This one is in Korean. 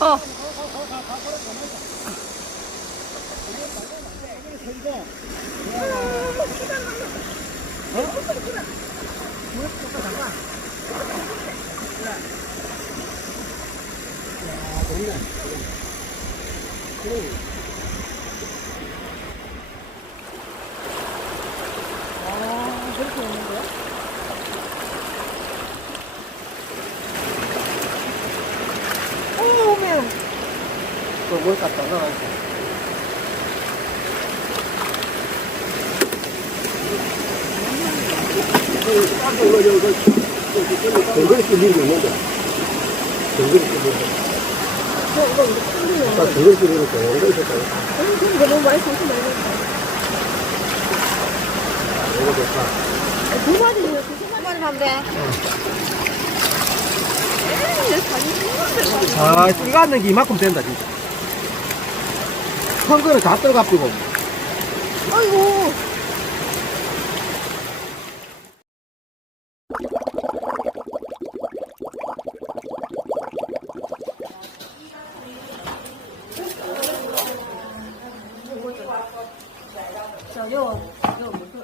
어. 아, 저렇게 오는 거야? 오, 오면. 그뭘 갖다 놔가지고. 아, 게 이만큼 된다, 진짜. 큰 거는 다 떨어가지고. 아이고. 小六，小六不是。